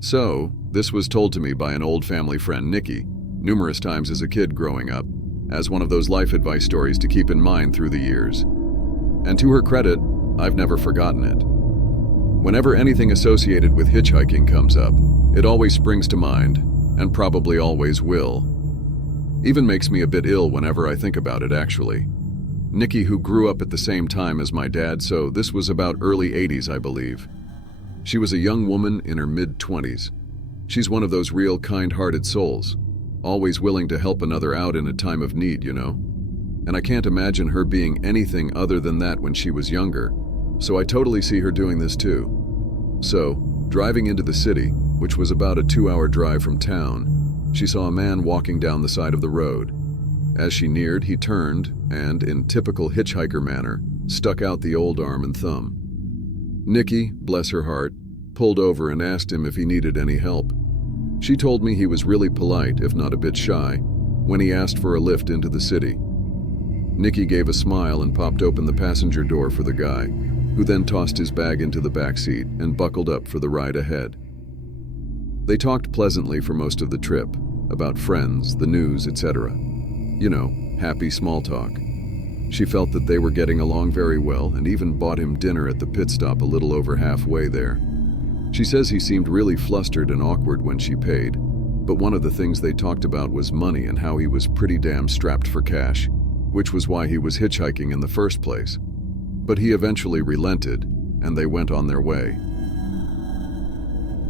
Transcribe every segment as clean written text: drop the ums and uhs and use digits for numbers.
So, this was told to me by an old family friend, Nikki, numerous times as a kid growing up, as one of those life advice stories to keep in mind through the years. And to her credit, I've never forgotten it. Whenever anything associated with hitchhiking comes up, it always springs to mind, and probably always will. Even makes me a bit ill whenever I think about it, actually. Nikki, who grew up at the same time as my dad, so this was about early 80s, I believe. She was a young woman in her mid-20s. She's one of those real kind-hearted souls, always willing to help another out in a time of need, you know? And I can't imagine her being anything other than that when she was younger, so I totally see her doing this too. So, driving into the city, which was about a 2-hour drive from town, she saw a man walking down the side of the road. As she neared, he turned and, in typical hitchhiker manner, stuck out the old arm and thumb. Nikki, bless her heart, pulled over and asked him if he needed any help. She told me he was really polite, if not a bit shy, when he asked for a lift into the city. Nikki gave a smile and popped open the passenger door for the guy, who then tossed his bag into the back seat and buckled up for the ride ahead. They talked pleasantly for most of the trip, about friends, the news, etc. You know, happy small talk. She felt that they were getting along very well and even bought him dinner at the pit stop a little over halfway there. She says he seemed really flustered and awkward when she paid, but one of the things they talked about was money and how he was pretty damn strapped for cash, which was why he was hitchhiking in the first place. But he eventually relented, and they went on their way.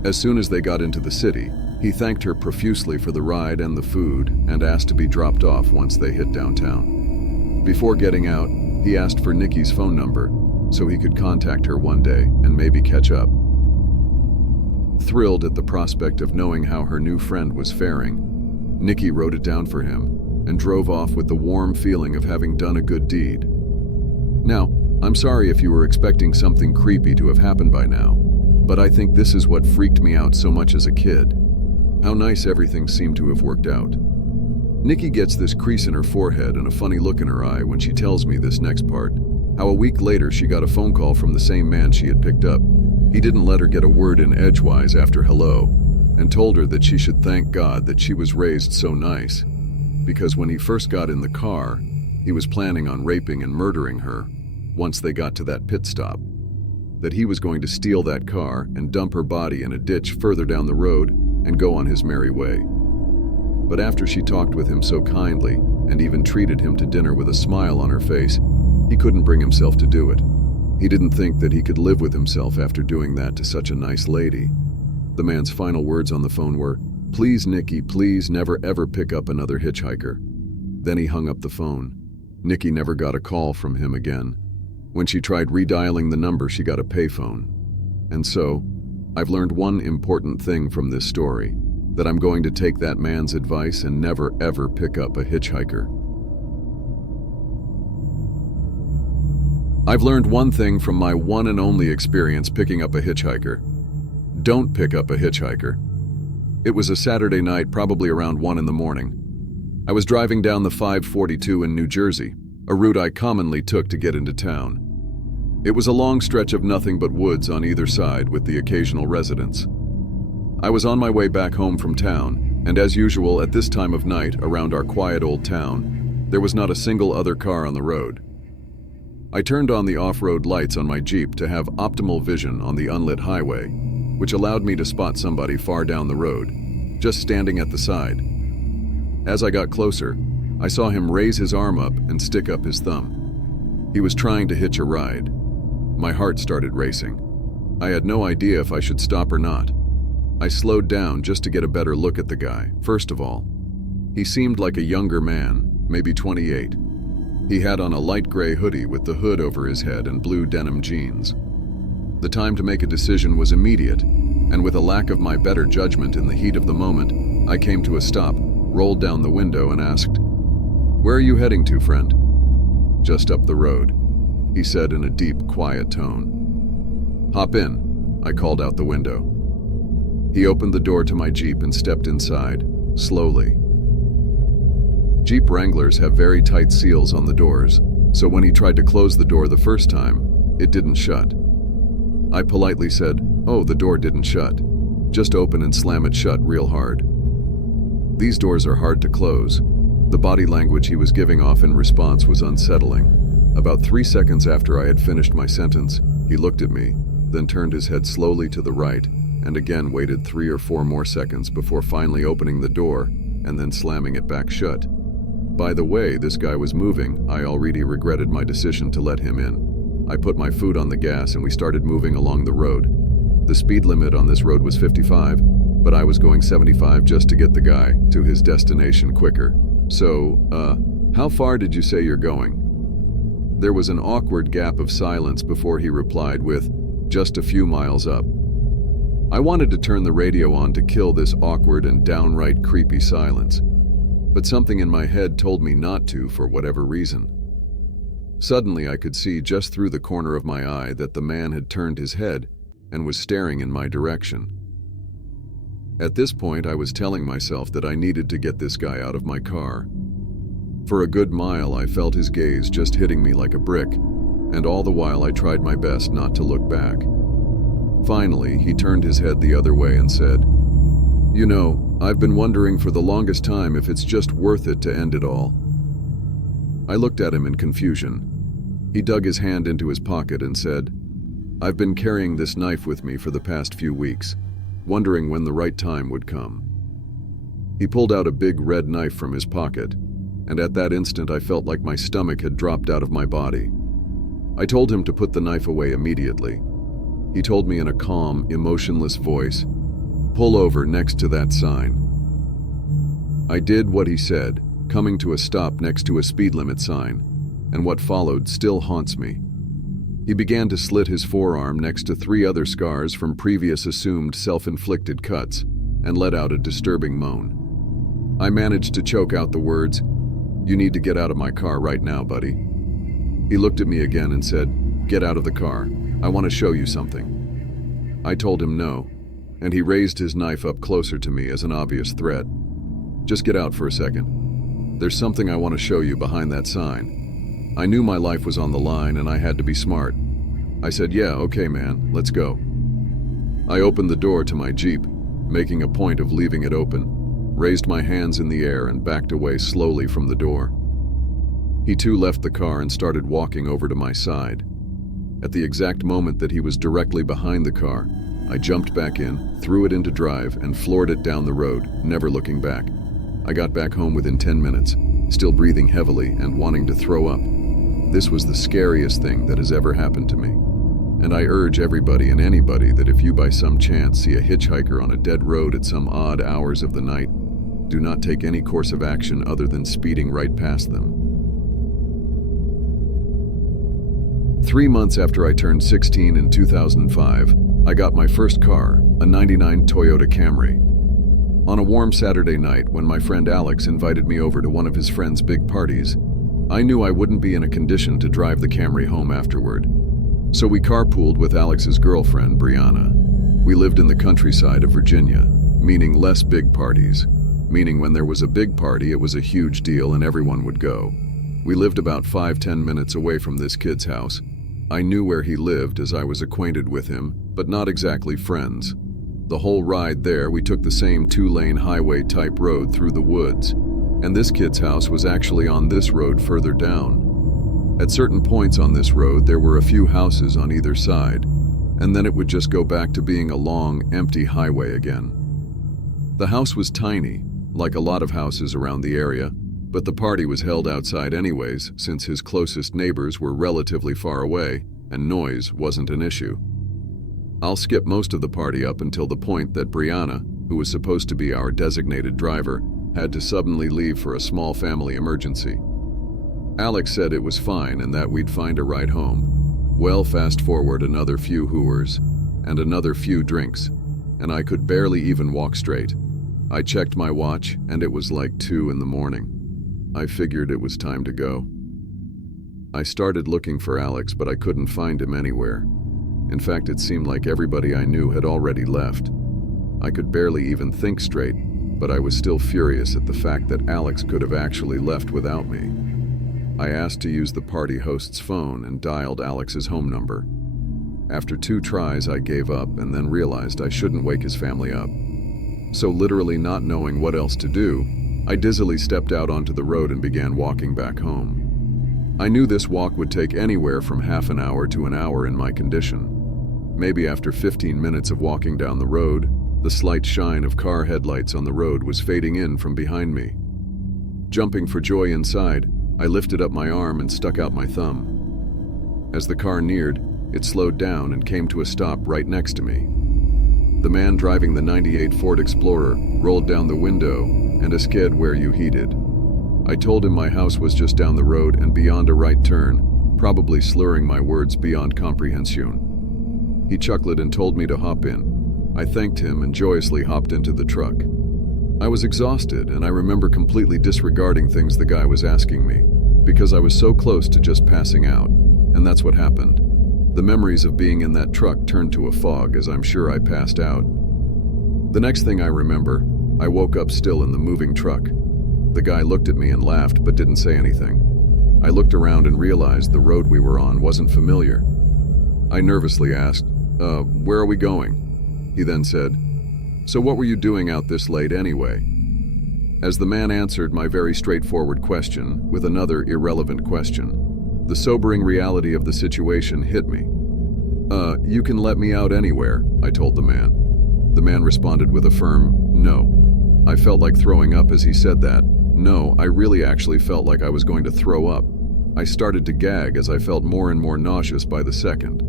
As soon as they got into the city, he thanked her profusely for the ride and the food and asked to be dropped off once they hit downtown. Before getting out, he asked for Nikki's phone number so he could contact her one day and maybe catch up. Thrilled at the prospect of knowing how her new friend was faring, Nikki wrote it down for him and drove off with the warm feeling of having done a good deed. Now, I'm sorry if you were expecting something creepy to have happened by now, but I think this is what freaked me out so much as a kid. How nice everything seemed to have worked out. Nikki gets this crease in her forehead and a funny look in her eye when she tells me this next part, how a week later she got a phone call from the same man she had picked up. He didn't let her get a word in edgewise after hello, and told her that she should thank God that she was raised so nice, because when he first got in the car, he was planning on raping and murdering her once they got to that pit stop, that he was going to steal that car and dump her body in a ditch further down the road and go on his merry way. But after she talked with him so kindly and even treated him to dinner with a smile on her face, he couldn't bring himself to do it. He didn't think that he could live with himself after doing that to such a nice lady. The man's final words on the phone were, "Please, Nikki, please never ever pick up another hitchhiker." Then he hung up the phone. Nikki never got a call from him again. When she tried redialing the number, she got a payphone. And so, I've learned one important thing from this story, that I'm going to take that man's advice and never ever pick up a hitchhiker. I've learned one thing from my one and only experience picking up a hitchhiker. Don't pick up a hitchhiker. It was a Saturday night, probably around 1 in the morning. I was driving down the 542 in New Jersey, a route I commonly took to get into town. It was a long stretch of nothing but woods on either side with the occasional residence. I was on my way back home from town, and as usual at this time of night around our quiet old town, there was not a single other car on the road. I turned on the off-road lights on my Jeep to have optimal vision on the unlit highway, which allowed me to spot somebody far down the road, just standing at the side. As I got closer, I saw him raise his arm up and stick up his thumb. He was trying to hitch a ride. My heart started racing. I had no idea if I should stop or not. I slowed down just to get a better look at the guy. First of all, he seemed like a younger man, maybe 28. He had on a light gray hoodie with the hood over his head and blue denim jeans. The time to make a decision was immediate, and with a lack of my better judgment in the heat of the moment, I came to a stop, rolled down the window and asked, "Where are you heading to, friend?" "Just up the road," he said in a deep, quiet tone. "Hop in," I called out the window. He opened the door to my Jeep and stepped inside, slowly. Jeep Wranglers have very tight seals on the doors, so when he tried to close the door the first time, it didn't shut. I politely said, "Oh, the door didn't shut." Just open and slam it shut real hard. These doors are hard to close. The body language he was giving off in response was unsettling. About 3 seconds after I had finished my sentence, he looked at me, then turned his head slowly to the right, and again waited 3 or 4 more seconds before finally opening the door and then slamming it back shut. By the way this guy was moving, I already regretted my decision to let him in. I put my foot on the gas and we started moving along the road. The speed limit on this road was 55, but I was going 75 just to get the guy to his destination quicker. So, how far did you say you're going? There was an awkward gap of silence before he replied with, just a few miles up. I wanted to turn the radio on to kill this awkward and downright creepy silence, but something in my head told me not to for whatever reason. Suddenly I could see just through the corner of my eye that the man had turned his head and was staring in my direction. At this point I was telling myself that I needed to get this guy out of my car. For a good mile I felt his gaze just hitting me like a brick, and all the while I tried my best not to look back. Finally, he turned his head the other way and said, "You know, I've been wondering for the longest time if it's just worth it to end it all." I looked at him in confusion. He dug his hand into his pocket and said, "I've been carrying this knife with me for the past few weeks, wondering when the right time would come." He pulled out a big red knife from his pocket, and at that instant I felt like my stomach had dropped out of my body. I told him to put the knife away immediately. He told me in a calm, emotionless voice, "Pull over next to that sign." I did what he said, coming to a stop next to a speed limit sign, and what followed still haunts me. He began to slit his forearm next to 3 other scars from previous assumed self-inflicted cuts, and let out a disturbing moan. I managed to choke out the words, "You need to get out of my car right now, buddy." He looked at me again and said, "Get out of the car. I want to show you something." I told him no, and he raised his knife up closer to me as an obvious threat. "Just get out for a second. There's something I want to show you behind that sign." I knew my life was on the line and I had to be smart. I said, "Yeah, okay man, let's go." I opened the door to my Jeep, making a point of leaving it open, raised my hands in the air and backed away slowly from the door. He too left the car and started walking over to my side. At the exact moment that he was directly behind the car, I jumped back in, threw it into drive, and floored it down the road, never looking back. I got back home within 10 minutes, still breathing heavily and wanting to throw up. This was the scariest thing that has ever happened to me. And I urge everybody and anybody that if you by some chance see a hitchhiker on a dead road at some odd hours of the night, do not take any course of action other than speeding right past them. 3 months after I turned 16 in 2005, I got my first car, a '99 Toyota Camry. On a warm Saturday night, when my friend Alex invited me over to one of his friend's big parties, I knew I wouldn't be in a condition to drive the Camry home afterward. So we carpooled with Alex's girlfriend, Brianna. We lived in the countryside of Virginia, meaning less big parties, meaning when there was a big party, it was a huge deal and everyone would go. We lived about 5-10 minutes away from this kid's house. I knew where he lived as I was acquainted with him, but not exactly friends. The whole ride there, we took the same 2-lane highway-type road through the woods, and this kid's house was actually on this road further down. At certain points on this road, there were a few houses on either side, and then it would just go back to being a long, empty highway again. The house was tiny, like a lot of houses around the area, but the party was held outside anyways, since his closest neighbors were relatively far away, and noise wasn't an issue. I'll skip most of the party up until the point that Brianna, who was supposed to be our designated driver, had to suddenly leave for a small family emergency. Alex said it was fine and that we'd find a ride home. Well, fast forward another few hours, and another few drinks, and I could barely even walk straight. I checked my watch, and it was like 2 in the morning. I figured it was time to go. I started looking for Alex, but I couldn't find him anywhere. In fact, it seemed like everybody I knew had already left. I could barely even think straight, but I was still furious at the fact that Alex could have actually left without me. I asked to use the party host's phone and dialed Alex's home number. After 2 tries, I gave up and then realized I shouldn't wake his family up. So literally not knowing what else to do, I dizzily stepped out onto the road and began walking back home. I knew this walk would take anywhere from half an hour to an hour in my condition. Maybe after 15 minutes of walking down the road, the slight shine of car headlights on the road was fading in from behind me. Jumping for joy inside, I lifted up my arm and stuck out my thumb. As the car neared, it slowed down and came to a stop right next to me. The man driving the '98 Ford Explorer rolled down the window and sked where you heated. I told him my house was just down the road and beyond a right turn, probably slurring my words beyond comprehension. He chuckled and told me to hop in. I thanked him and joyously hopped into the truck. I was exhausted, and I remember completely disregarding things the guy was asking me, because I was so close to just passing out, and that's what happened. The memories of being in that truck turned to a fog as I'm sure I passed out. The next thing I remember, I woke up still in the moving truck. The guy looked at me and laughed but didn't say anything. I looked around and realized the road we were on wasn't familiar. I nervously asked, where are we going? He then said, so what were you doing out this late anyway? As the man answered my very straightforward question with another irrelevant question, the sobering reality of the situation hit me. You can let me out anywhere, I told the man. The man responded with a firm, no. I felt like throwing up as he said that. No, I really actually felt like I was going to throw up. I started to gag as I felt more and more nauseous by the second.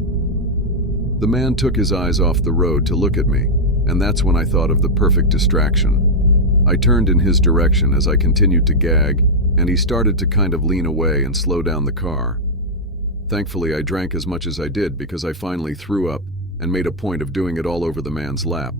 The man took his eyes off the road to look at me, and that's when I thought of the perfect distraction. I turned in his direction as I continued to gag, and he started to kind of lean away and slow down the car. Thankfully, I drank as much as I did because I finally threw up and made a point of doing it all over the man's lap.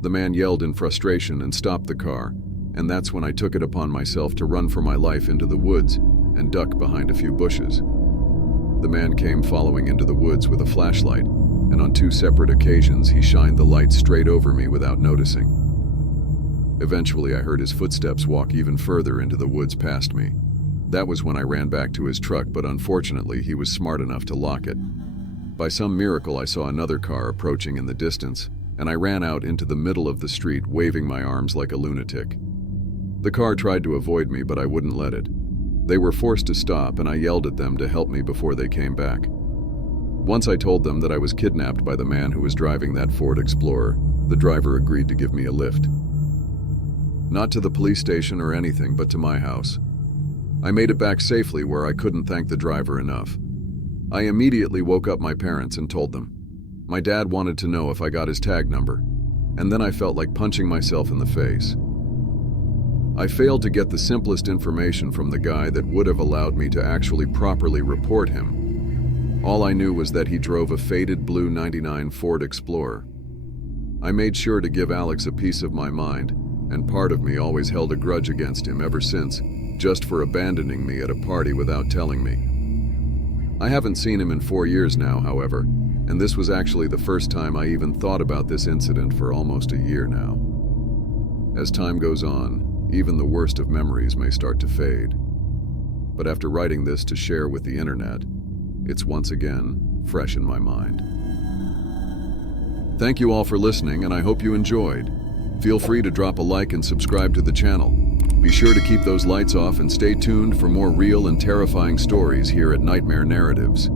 The man yelled in frustration and stopped the car, and that's when I took it upon myself to run for my life into the woods and duck behind a few bushes. The man came following into the woods with a flashlight, and on 2 separate occasions he shined the light straight over me without noticing. Eventually, I heard his footsteps walk even further into the woods past me. That was when I ran back to his truck, but unfortunately, he was smart enough to lock it. By some miracle, I saw another car approaching in the distance, and I ran out into the middle of the street, waving my arms like a lunatic. The car tried to avoid me, but I wouldn't let it. They were forced to stop, and I yelled at them to help me before they came back. Once I told them that I was kidnapped by the man who was driving that Ford Explorer, the driver agreed to give me a lift. Not to the police station or anything, but to my house. I made it back safely where I couldn't thank the driver enough. I immediately woke up my parents and told them. My dad wanted to know if I got his tag number, and then I felt like punching myself in the face. I failed to get the simplest information from the guy that would have allowed me to actually properly report him. All I knew was that he drove a faded blue '99 Ford Explorer. I made sure to give Alex a piece of my mind, and part of me always held a grudge against him ever since, just for abandoning me at a party without telling me. I haven't seen him in 4 years now, however, and this was actually the first time I even thought about this incident for almost a year now. As time goes on, even the worst of memories may start to fade. But after writing this to share with the internet, it's once again fresh in my mind. Thank you all for listening, and I hope you enjoyed. Feel free to drop a like and subscribe to the channel. Be sure to keep those lights off and stay tuned for more real and terrifying stories here at Nightmare Narratives.